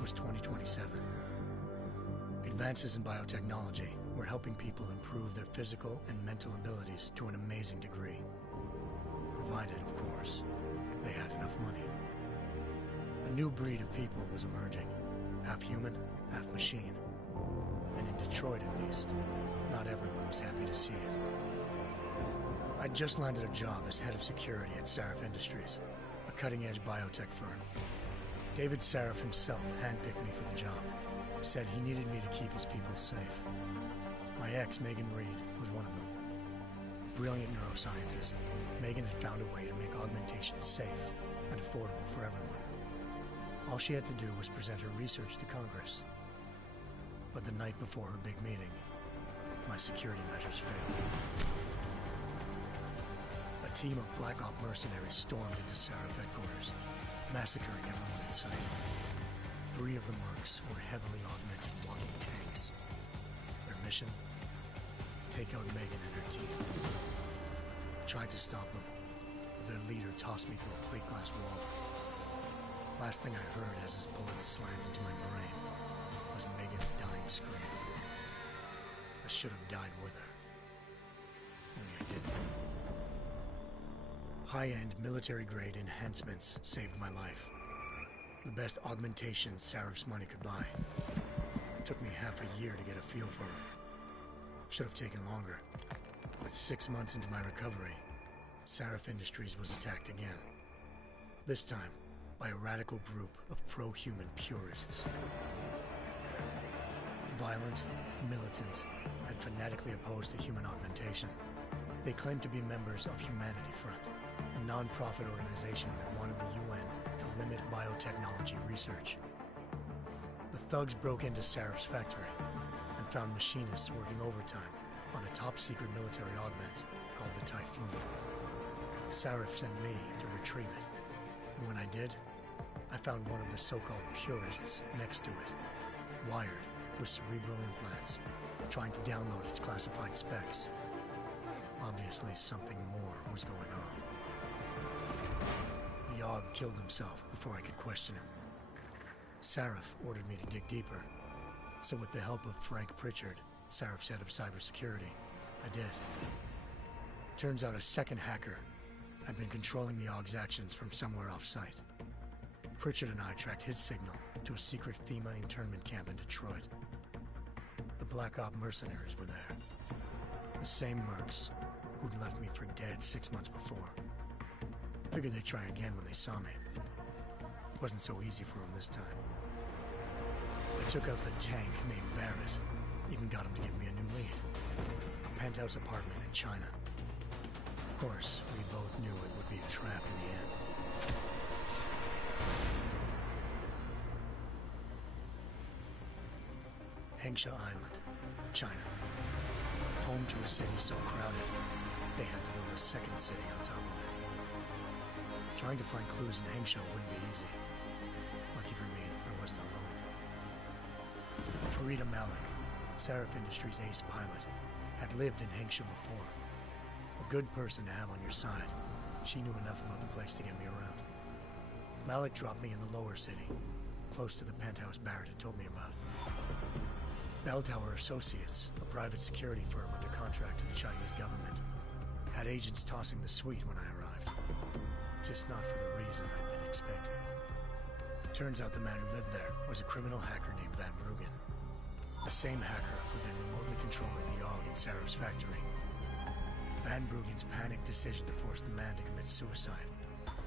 was 2027. Advances in biotechnology were helping people improve their physical and mental abilities to an amazing degree. Provided, of course, they had enough money. A new breed of people was emerging, half human, half machine. And in Detroit, at least, not everyone was happy to see it. I'd just landed a job as head of security at Sarif Industries, a cutting-edge biotech firm. David Sarif himself handpicked me for the job, said he needed me to keep his people safe. My ex, Megan Reed, was one of them. Brilliant neuroscientist, Megan had found a way to make augmentation safe and affordable for everyone. All she had to do was present her research to Congress. But the night before her big meeting, my security measures failed. A team of Black Op mercenaries stormed into Sarif headquarters, massacring everyone in sight. 3 of the mercs were heavily augmented walking tanks. Their mission? Take out Megan and her team. I tried to stop them, but their leader tossed me through a plate glass wall. Last thing I heard as his bullets slammed into my brain was Megan's dying scream. I should have died with her. Only I didn't. High-end military-grade enhancements saved my life. The best augmentation Sarif's money could buy. It took me half a year to get a feel for it. Should have taken longer. But 6 months into my recovery, Sarif Industries was attacked again. This time, by a radical group of pro-human purists. Violent, militant, and fanatically opposed to human augmentation. They claimed to be members of Humanity Front, a non-profit organization that wanted the UN to limit biotechnology research. The thugs broke into Sarif's factory and found machinists working overtime on a top-secret military augment called the Typhoon. Sarif sent me to retrieve it, and when I did, I found one of the so-called purists next to it, wired with cerebral implants, trying to download its classified specs. Obviously, something more was going on. The AUG killed himself before I could question him. Sarif ordered me to dig deeper, so with the help of Frank Pritchard, Sarif's head of cybersecurity, I did. Turns out a second hacker had been controlling the AUG's actions from somewhere off-site. Pritchard and I tracked his signal to a secret FEMA internment camp in Detroit. The Black Op mercenaries were there. The same mercs who'd left me for dead 6 months before. Figured they'd try again when they saw me. Wasn't so easy for them this time. I took out the tank named Barrett, even got him to give me a new lead. A penthouse apartment in China. Of course, we both knew it would be a trap in the end. Hengsha Island, China. Home to a city so crowded, they had to build a second city on top of it. Trying to find clues in Hengsha wouldn't be easy. Lucky for me, I wasn't alone. Farida Malik, Sarif Industries' ace pilot, had lived in Hengsha before. A good person to have on your side. She knew enough about the place to get me around. Malik dropped me in the lower city, close to the penthouse Barrett had told me about. Bell Tower Associates, a private security firm under contract to the Chinese government, had agents tossing the suite when I arrived. Just not for the reason I'd been expecting. Turns out the man who lived there was a criminal hacker named Van Bruggen. The same hacker who'd been remotely controlling the AUG in Sarif's factory. Van Bruggen's panicked decision to force the man to commit suicide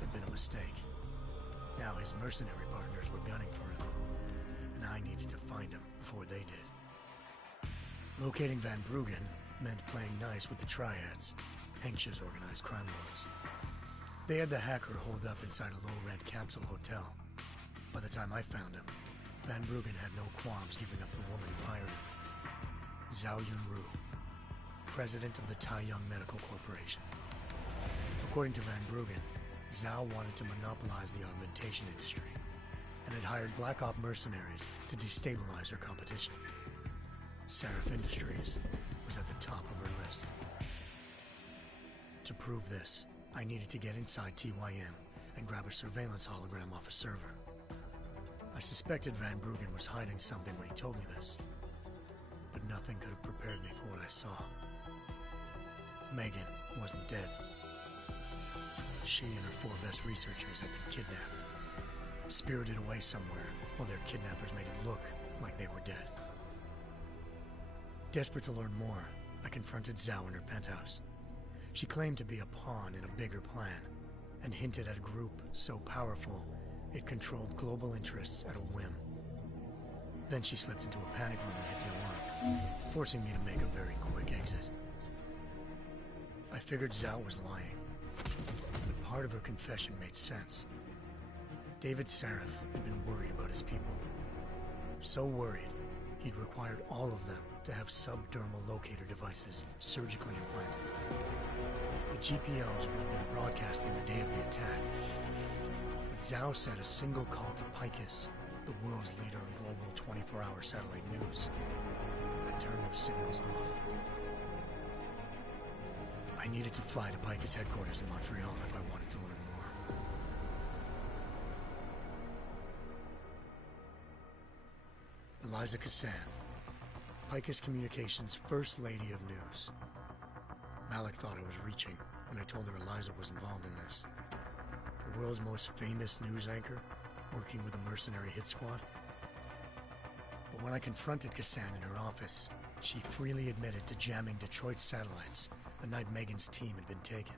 had been a mistake. Now his mercenary partners were gunning for him, and I needed to find him before they did. Locating Van Bruggen meant playing nice with the Triads, Hengsha's organized crime lords. They had the hacker holed up inside a low-rent capsule hotel. By the time I found him, Van Bruggen had no qualms giving up the woman who hired him. Zhao Yunru, president of the Taiyang Medical Corporation. According to Van Bruggen, Zhao wanted to monopolize the augmentation industry and had hired Black Op mercenaries to destabilize her competition. Sarif Industries was at the top of her list. To prove this, I needed to get inside TYM and grab a surveillance hologram off a server. I suspected Van Bruggen was hiding something when he told me this, but nothing could have prepared me for what I saw. Megan wasn't dead. She and her 4 best researchers had been kidnapped, spirited away somewhere while their kidnappers made it look like they were dead. Desperate to learn more, I confronted Zhao in her penthouse. She claimed to be a pawn in a bigger plan, and hinted at a group so powerful it controlled global interests at a whim. Then she slipped into a panic room and hit the alarm, forcing me to make a very quick exit. I figured Zhao was lying, but part of her confession made sense. David Sarif had been worried about his people. So worried, he'd required all of them to have subdermal locator devices surgically implanted. The GPOs would have been broadcasting the day of the attack. But Zhao said a single call to Picus, the world's leader in global 24-hour satellite news, had turned those signals off. I needed to fly to Picus headquarters in Montreal if I wanted to learn more. Eliza Cassan, Picus Communications' First Lady of News. Malik thought I was reaching when I told her Eliza was involved in this. The world's most famous news anchor, working with a mercenary hit squad. But when I confronted Cassan in her office, she freely admitted to jamming Detroit's satellites the night Megan's team had been taken.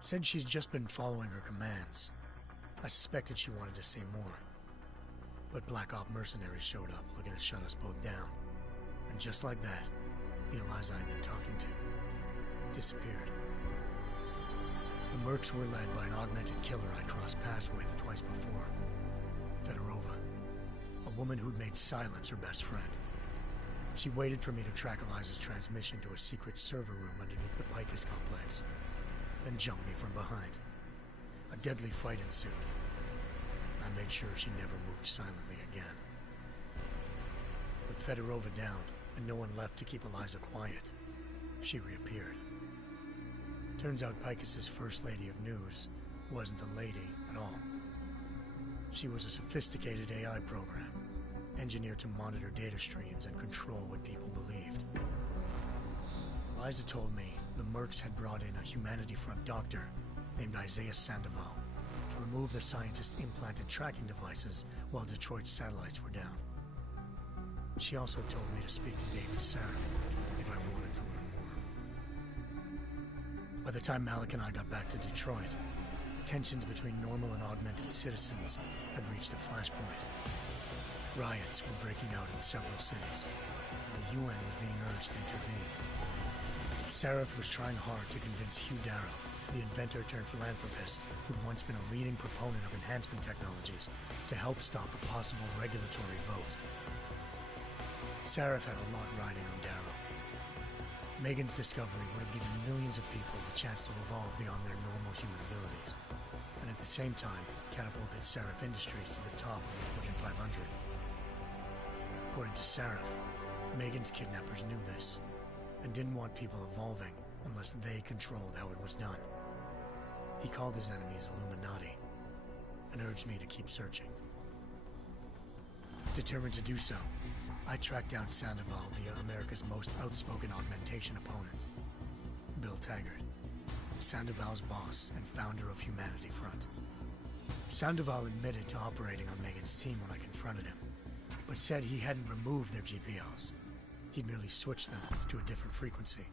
Said she's just been following her commands. I suspected she wanted to say more. But Black Op mercenaries showed up looking to shut us both down. And just like that, the Eliza I'd been talking to disappeared. The Mercs were led by an augmented killer I'd crossed paths with twice before. Fedorova, a woman who'd made silence her best friend. She waited for me to track Eliza's transmission to a secret server room underneath the Picus complex, then jumped me from behind. A deadly fight ensued. I made sure she never moved silently again. With Fedorova down and no one left to keep Eliza quiet, she reappeared. Turns out Picus's First Lady of News wasn't a lady at all. She was a sophisticated AI program, engineered to monitor data streams and control what people believed. Eliza told me the Mercs had brought in a Humanity Front doctor named Isaiah Sandoval to remove the scientist's implanted tracking devices while Detroit's satellites were down. She also told me to speak to David Sarif if I wanted to learn more. By the time Malik and I got back to Detroit, tensions between normal and augmented citizens had reached a flashpoint. Riots were breaking out in several cities, and the UN was being urged to intervene. Sarif was trying hard to convince Hugh Darrow, the inventor-turned-philanthropist who'd once been a leading proponent of enhancement technologies, to help stop a possible regulatory vote. Sarif had a lot riding on Darrow. Megan's discovery would have given millions of people the chance to evolve beyond their normal human abilities, and at the same time catapulted Sarif Industries to the top of the Fortune 500. According to Sarif, Megan's kidnappers knew this, and didn't want people evolving unless they controlled how it was done. He called his enemies Illuminati, and urged me to keep searching. Determined to do so, I tracked down Sandoval via America's most outspoken augmentation opponent, Bill Taggart, Sandoval's boss and founder of Humanity Front. Sandoval admitted to operating on Megan's team when I confronted him, but said he hadn't removed their GPLs. He'd merely switched them to a different frequency.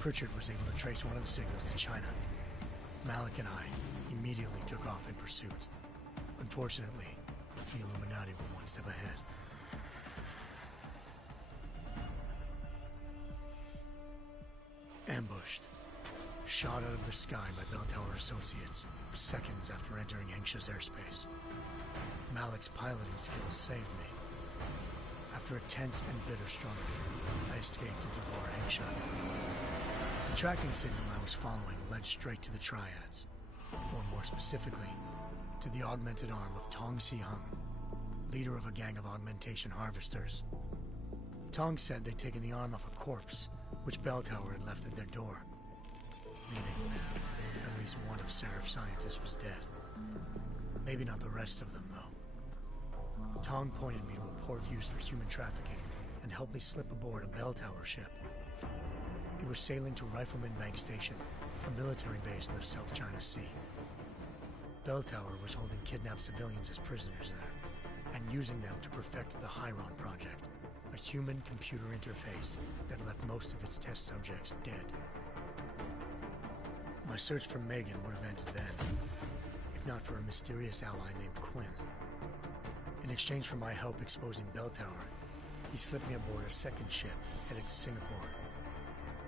Pritchard was able to trace one of the signals to China. Malik and I immediately took off in pursuit. Unfortunately, the Illuminati were one step ahead. Ambushed. Shot out of the sky by Bell Tower Associates, seconds after entering Hengsha's airspace. Malik's piloting skills saved me. After a tense and bitter struggle, I escaped into Lower Hengsha. The tracking signal I was following led straight to the Triads, or more specifically, to the augmented arm of Tong Si-hung, leader of a gang of augmentation harvesters. Tong said they'd taken the arm off a corpse, which Bell Tower had left at their door, meaning at least one of Sarif's scientists was dead. Maybe not the rest of them, though. Tong pointed me to a port used for human trafficking and helped me slip aboard a bell tower ship. It was sailing to Rifleman Bank Station, a military base in the South China Sea. Bell Tower was holding kidnapped civilians as prisoners there, and using them to perfect the Hyron Project, a human-computer interface that left most of its test subjects dead. My search for Megan would have ended then, if not for a mysterious ally named Quinn. In exchange for my help exposing Bell Tower, he slipped me aboard a second ship headed to Singapore,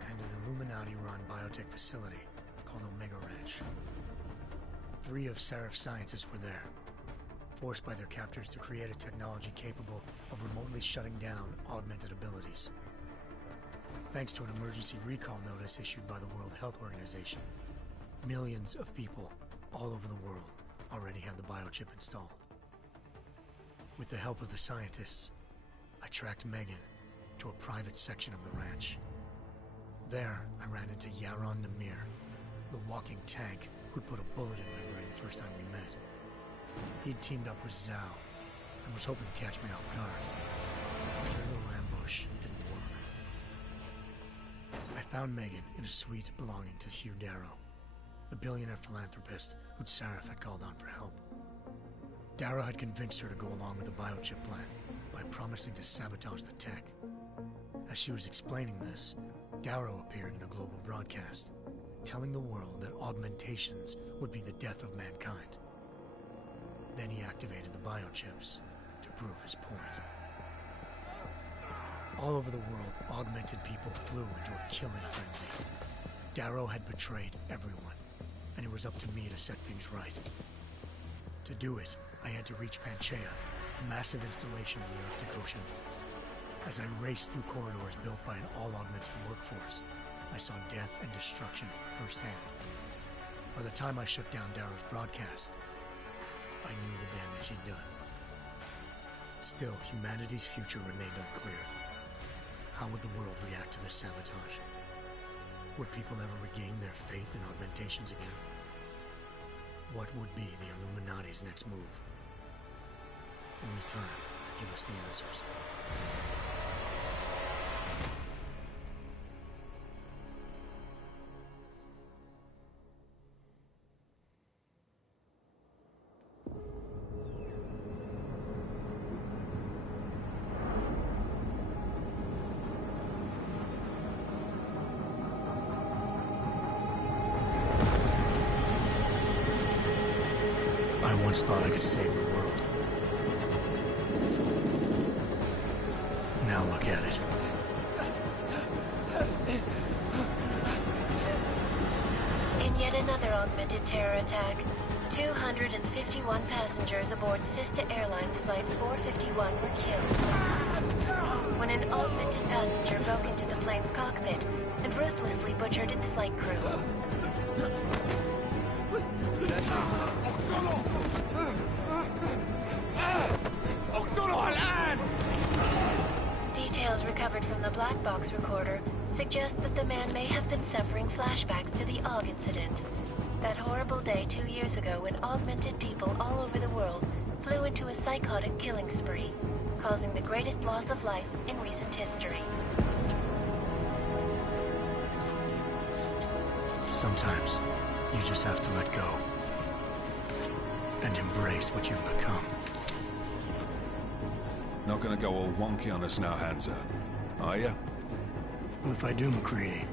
and an Illuminati-run biotech facility called Omega Ranch. 3 of Seraph's scientists were there, forced by their captors to create a technology capable of remotely shutting down augmented abilities. Thanks to an emergency recall notice issued by the World Health Organization, millions of people all over the world already had the biochip installed. With the help of the scientists, I tracked Megan to a private section of the ranch. There, I ran into Yaron Namir, the walking tank who'd put a bullet in my brain the first time we met. He'd teamed up with Zhao and was hoping to catch me off guard. Their little ambush didn't work. I found Megan in a suite belonging to Hugh Darrow, the billionaire philanthropist who'd Seraph had called on for help. Darrow had convinced her to go along with the biochip plan by promising to sabotage the tech. As she was explaining this, Darrow appeared in a global broadcast, telling the world that augmentations would be the death of mankind. Then he activated the biochips to prove his point. All over the world, augmented people flew into a killing frenzy. Darrow had betrayed everyone, and it was up to me to set things right. To do it, I had to reach Panchaea, a massive installation in the Arctic Ocean. As I raced through corridors built by an all-augmented workforce, I saw death and destruction firsthand. By the time I shut down Darrow's broadcast, I knew the damage he'd done. Still, humanity's future remained unclear. How would the world react to this sabotage? Would people ever regain their faith in augmentations again? What would be the Illuminati's next move? Only time will give us the answers. I once thought I could save the world. Now look at it. In yet another augmented terror attack, 251 passengers aboard Sister Airlines Flight 451 were killed when an augmented passenger broke into the plane's cockpit and ruthlessly butchered its flight crew. Details recovered from the black box recorder suggest that the man may have been suffering flashbacks to the AUG incident. That horrible day 2 years ago when augmented people all over the world flew into a psychotic killing spree, causing the greatest loss of life in recent history. Sometimes, you just have to let go. And embrace what you've become. Not gonna go all wonky on us now, Hansa, are you? Well, if I do, McCready,